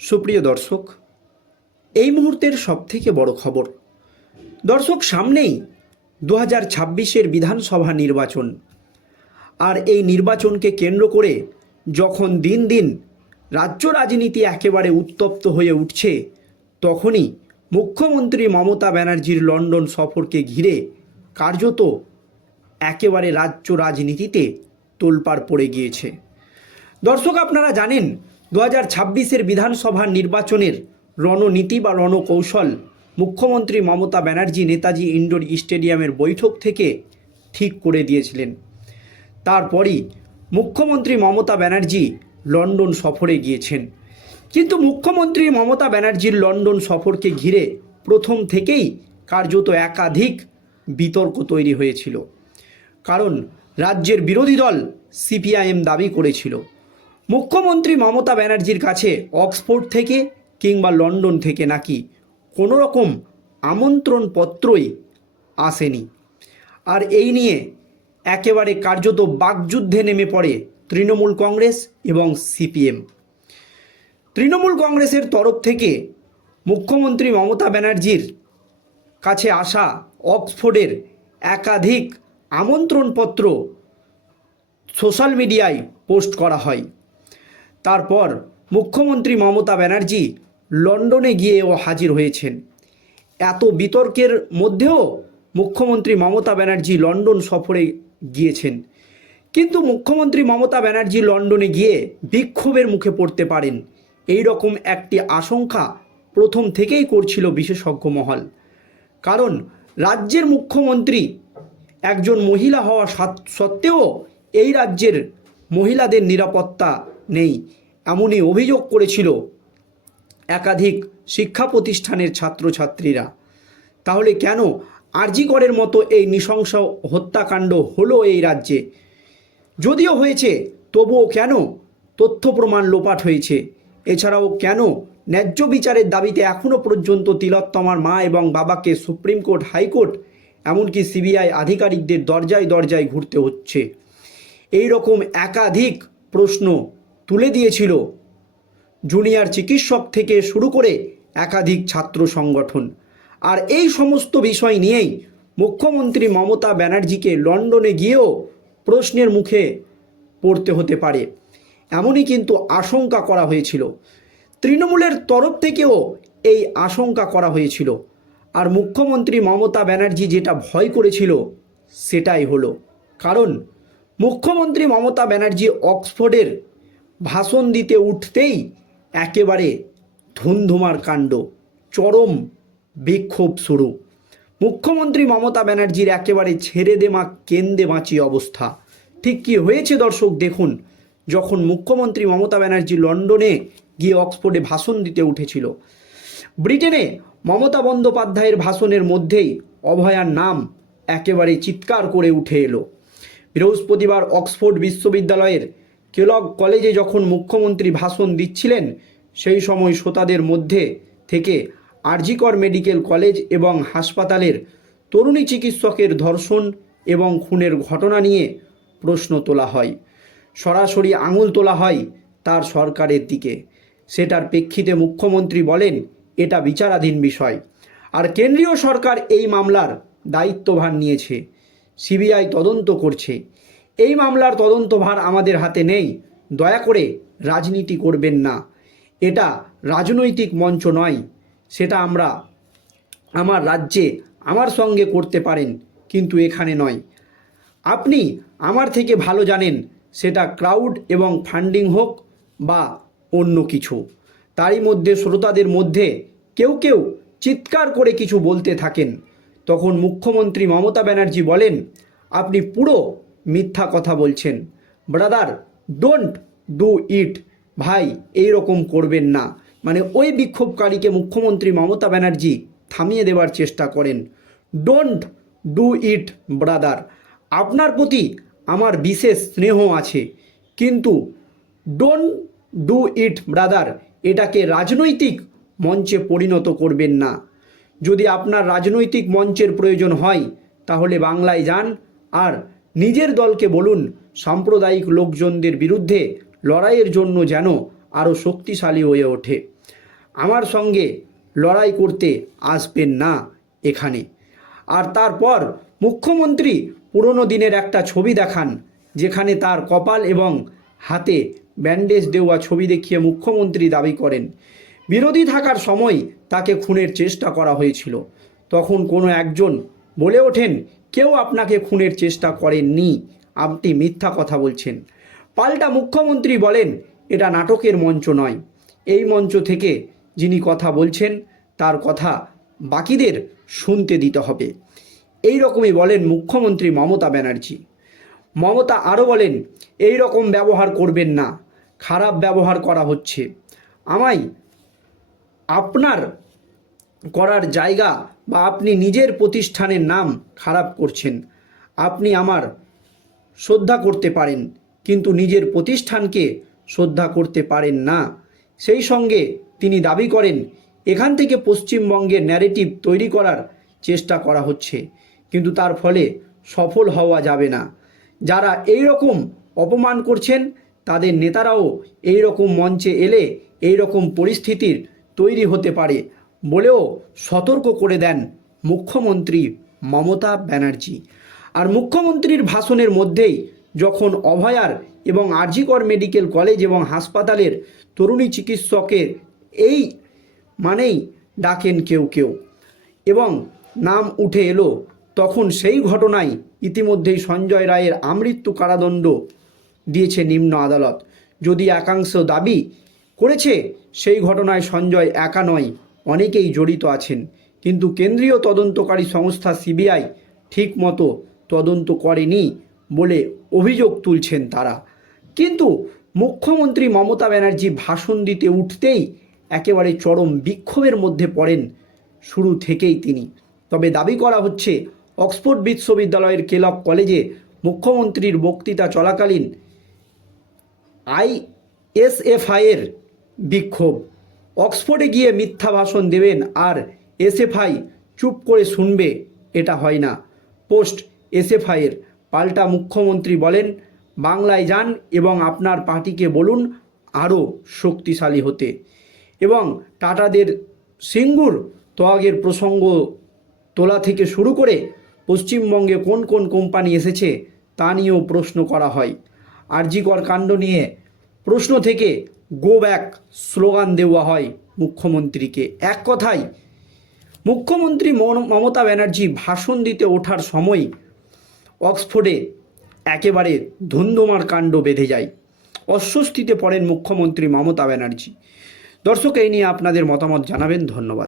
সুপ্রিয় দর্শক, এই মুহূর্তের সবথেকে বড় খবর। দর্শক, সামনেই দু হাজার ছাব্বিশের বিধানসভা নির্বাচন। আর এই নির্বাচনকে কেন্দ্র করে যখন দিন দিন রাজ্য রাজনীতি একেবারে উত্তপ্ত হয়ে উঠছে, তখনই মুখ্যমন্ত্রী মমতা ব্যানার্জির লন্ডন সফরকে ঘিরে কার্যত একেবারে রাজ্য রাজনীতিতে তোলপাড় পড়ে গিয়েছে। দর্শক, আপনারা জানেন দু হাজার ছাব্বিশের বিধানসভা নির্বাচনের রণনীতি বা রণকৌশল মুখ্যমন্ত্রী মমতা ব্যানার্জি, নেতাজি ইন্ডোর স্টেডিয়ামের বৈঠক থেকে ঠিক করে দিয়েছিলেন। তারপরই মুখ্যমন্ত্রী মমতা ব্যানার্জি লন্ডন সফরে গিয়েছেন। কিন্তু মুখ্যমন্ত্রী মমতা ব্যানার্জির লন্ডন সফরকে ঘিরে প্রথম থেকেই কার্যত একাধিক বিতর্ক তৈরি হয়েছিল। কারণ রাজ্যের বিরোধী দল সিপিআইএম দাবি করেছিল। মুখ্যমন্ত্রী মমতা ব্যানার্জির কাছে অক্সফোর্ড থেকে কিংবা লন্ডন থেকে নাকি কোনো রকম আমন্ত্রণপত্রই আসেনি। আর এই নিয়ে একেবারে কার্যত বাকযুদ্ধে নেমে পড়ে তৃণমূল কংগ্রেস এবং সিপিএম। তৃণমূল কংগ্রেসের তরফ থেকে মুখ্যমন্ত্রী মমতা ব্যানার্জির কাছে আসা অক্সফোর্ডের একাধিক আমন্ত্রণপত্র সোশ্যাল মিডিয়ায় পোস্ট করা হয়। তারপর মুখ্যমন্ত্রী মমতা ব্যানার্জি লন্ডনে গিয়েও হাজির হয়েছেন। এত বিতর্কের মধ্যেও মুখ্যমন্ত্রী মমতা ব্যানার্জি লন্ডন সফরে গিয়েছেন। কিন্তু মুখ্যমন্ত্রী মমতা ব্যানার্জি লন্ডনে গিয়ে বিক্ষোভের মুখে পড়তে পারেন। এই রকম একটি আশঙ্কা প্রথম থেকেই করছিল বিশেষজ্ঞ মহল। কারণ রাজ্যের মুখ্যমন্ত্রী একজন মহিলা হওয়া সত্ত্বেও এই রাজ্যের মহিলাদের নিরাপত্তা নেই। এমনই অভিযোগ করেছিল একাধিক শিক্ষা প্রতিষ্ঠানের ছাত্রছাত্রীরা। তাহলে কেন আরজিকরের মতো এই নৃশংস হত্যাকাণ্ড হলো এই রাজ্যে? যদিও হয়েছে, তবুও কেন তথ্য প্রমাণ লোপাট হয়েছে? এছাড়াও কেন ন্যায্য বিচারের দাবিতে এখনও পর্যন্ত তিলোত্তমার মা এবং বাবাকে সুপ্রিম কোর্ট, হাইকোর্ট, এমনকি সিবিআই আধিকারিকদের দরজায় দরজায় ঘুরতে হচ্ছে? এই রকম একাধিক প্রশ্ন তুলে দিয়েছিল। জুনিয়র চিকিৎসক থেকে শুরু করে একাধিক ছাত্র সংগঠন। আর এই সমস্ত বিষয় নিয়েই মুখ্যমন্ত্রী মমতা ব্যানার্জিকে লন্ডনে গিয়েও প্রশ্নের মুখে পড়তে হতে পারে। এমনই কিন্তু আশঙ্কা করা হয়েছিল। তৃণমূলের তরফ থেকেও এই আশঙ্কা করা হয়েছিল। আর মুখ্যমন্ত্রী মমতা ব্যানার্জি যেটা ভয় করেছিল, সেটাই হলো। কারণ মুখ্যমন্ত্রী মমতা ব্যানার্জি অক্সফোর্ডের ভাষণ দিতে উঠতেই একেবারে ধুমধুমার কাণ্ড, চরম বিক্ষোভ শুরু। মুখ্যমন্ত্রী মমতা ব্যানার্জির একেবারে ছেড়ে দেমা, কেন্দে বাঁচি অবস্থা। ঠিক কি হয়েছে দর্শক, দেখুন, যখন মুখ্যমন্ত্রী মমতা ব্যানার্জি লন্ডনে গিয়ে অক্সফোর্ডে ভাষণ দিতে উঠেছিল। ব্রিটেনে মমতা বন্দ্যোপাধ্যায়ের ভাষণের মধ্যেই অভয়ার নাম একেবারে চিৎকার করে উঠে এলো। বৃহস্পতিবার অক্সফোর্ড বিশ্ববিদ্যালয়ের কেলগ কলেজে যখন মুখ্যমন্ত্রী ভাষণ দিচ্ছিলেন, সেই সময় শ্রোতাদের মধ্যে থেকে আরজিকর মেডিকেল কলেজ এবং হাসপাতালের তরুণী চিকিৎসকের ধর্ষণ এবং খুনের ঘটনা নিয়ে প্রশ্ন তোলা হয়। সরাসরি আঙুল তোলা হয় তার সরকারের দিকে। সেটার প্রেক্ষিতে মুখ্যমন্ত্রী বলেন, এটা বিচারাধীন বিষয়। আর কেন্দ্রীয় সরকার এই মামলার দায়িত্বভার নিয়েছে। সিবিআই তদন্ত করছে। এই মামলার তদন্তভার আমাদের হাতে নেই। দয়া করে রাজনীতি করবেন না। এটা রাজনৈতিক মঞ্চ নয়। সেটা আমরা আমার রাজ্যে, আমার সঙ্গে করতে পারেন, কিন্তু এখানে নয়। আপনি আমার থেকে ভালো জানেন, সেটা ক্রাউড এবং ফান্ডিং হোক বা অন্য কিছু। তারই মধ্যে শ্রোতাদের মধ্যে কেউ কেউ চিৎকার করে কিছু বলতে থাকেন। তখন মুখ্যমন্ত্রী মমতা ব্যানার্জি বলেন, আপনি পুরো মিথ্যা কথা বলছেন। ব্রাদার ডোন্ট ডু ইট ভাই এই রকম করবেন না। মানে ওই বিক্ষোভকারীকে মুখ্যমন্ত্রী মমতা ব্যানার্জি থামিয়ে দেওয়ার চেষ্টা করেন। Don't do it brother. আপনার প্রতি আমার বিশেষ স্নেহ আছে। কিন্তু ডোন্ট ডু ইট ব্রাদার, এটাকে রাজনৈতিক মঞ্চে পরিণত করবেন না। যদি আপনার রাজনৈতিক মঞ্চের প্রয়োজন হয়, তাহলে বাংলায় যান আর নিজের দলকে বলুন, সাম্প্রদায়িক লোকজনদের বিরুদ্ধে লড়াইয়ের জন্য যেন আরও শক্তিশালী হয়ে ওঠে। আমার সঙ্গে লড়াই করতে আসবেন না এখানে। আর তারপর মুখ্যমন্ত্রী পুরনো দিনের একটা ছবি দেখান, যেখানে তার কপাল এবং হাতে ব্যান্ডেজ দেওয়া ছবি দেখিয়ে মুখ্যমন্ত্রী দাবি করেন। বিরোধী থাকার সময় তাকে খুনের চেষ্টা করা হয়েছিল। তখন কোনো একজন বলে ওঠেন কেউ আপনাকে খুনের চেষ্টা করেননি। আপনি মিথ্যা কথা বলছেন। পাল্টা মুখ্যমন্ত্রী বলেন, এটা নাটকের মঞ্চ নয়। এই মঞ্চ থেকে যিনি কথা বলছেন, তার কথা বাকিদের শুনতে দিতে হবে। এই রকমই বলেন মুখ্যমন্ত্রী মমতা ব্যানার্জি। মমতা আরও বলেন, এই রকম ব্যবহার করবেন না। খারাপ ব্যবহার করা হচ্ছে। আমায় আপনার করার জায়গা বা আপনি নিজের প্রতিষ্ঠানের নাম খারাপ করছেন। আপনি আমার শ্রদ্ধা করতে পারেন, কিন্তু নিজের প্রতিষ্ঠানকে শ্রদ্ধা করতে পারেন না। সেই সঙ্গে তিনি দাবি করেন, এখান থেকে পশ্চিমবঙ্গের ন্যারেটিভ তৈরি করার চেষ্টা করা হচ্ছে, কিন্তু তার ফলে সফল হওয়া যাবে না। যারা এই রকম অপমান করছেন, তাদের নেতারাও এই রকম মঞ্চে এলে এই রকম পরিস্থিতির তৈরি হতে পারে। বলেও সতর্ক করে দেন মুখ্যমন্ত্রী মমতা ব্যানার্জি। আর মুখ্যমন্ত্রীর ভাষণের মধ্যেই যখন অভয়ার এবং আরজিকর মেডিকেল কলেজ এবং হাসপাতালের তরুণী চিকিৎসকের এই মানেই ডাকেন কেউ কেউ এবং নাম উঠে এলো, তখন সেই ঘটনায় ইতিমধ্যেই সঞ্জয় রায়ের আমৃত্যু কারাদণ্ড দিয়েছে নিম্ন আদালত। যদি একাংশ দাবি করেছে, সেই ঘটনায় সঞ্জয় একা নয়। অনেকেই জড়িত আছেন, কিন্তু কেন্দ্রীয় তদন্তকারী সংস্থা সিবিআই ঠিক মতো তদন্ত করেনি বলে অভিযোগ তুলছেন তারা। কিন্তু মুখ্যমন্ত্রী মমতা ব্যানার্জি ভাষণ দিতে উঠতেই একেবারে চরম বিক্ষোভের মধ্যে পড়েন শুরু থেকেই তিনি। তবে দাবি করা হচ্ছে, অক্সফোর্ড বিশ্ববিদ্যালয়ের কেলক কলেজে মুখ্যমন্ত্রীর বক্তৃতা চলাকালীন আইএসএফআইয়ের বিক্ষোভ। অক্সফোর্ডে গিয়ে মিথ্যা ভাষণ দেবেন আর এসএফআই চুপ করে শুনবে, এটা হয় না। পোস্ট এসএফআইয়ের পাল্টা মুখ্যমন্ত্রী বলেন, বাংলায় যান এবং আপনার পার্টিকে বলুন আরও শক্তিশালী হতে। এবং টাটাদের সিঙ্গুর তোয়াগের প্রসঙ্গ তোলা থেকে শুরু করে পশ্চিমবঙ্গে কোন কোন কোম্পানি এসেছে তা নিয়েও প্রশ্ন করা হয়। আরজিকর কাণ্ড নিয়ে প্রশ্ন থেকে গো ব্যাক স্লোগান দেওয়া হয় মুখ্যমন্ত্রীকে। এক কথায়, মুখ্যমন্ত্রী মম- মমতা ব্যানার্জি ভাষণ দিতে ওঠার সময় অক্সফোর্ডে একেবারে ধুন্ধুমার কাণ্ড বেঁধে যায়। অস্বস্তিতে পড়েন মুখ্যমন্ত্রী মমতা ব্যানার্জি। দর্শক, এই নিয়ে আপনাদের মতামত জানাবেন। ধন্যবাদ।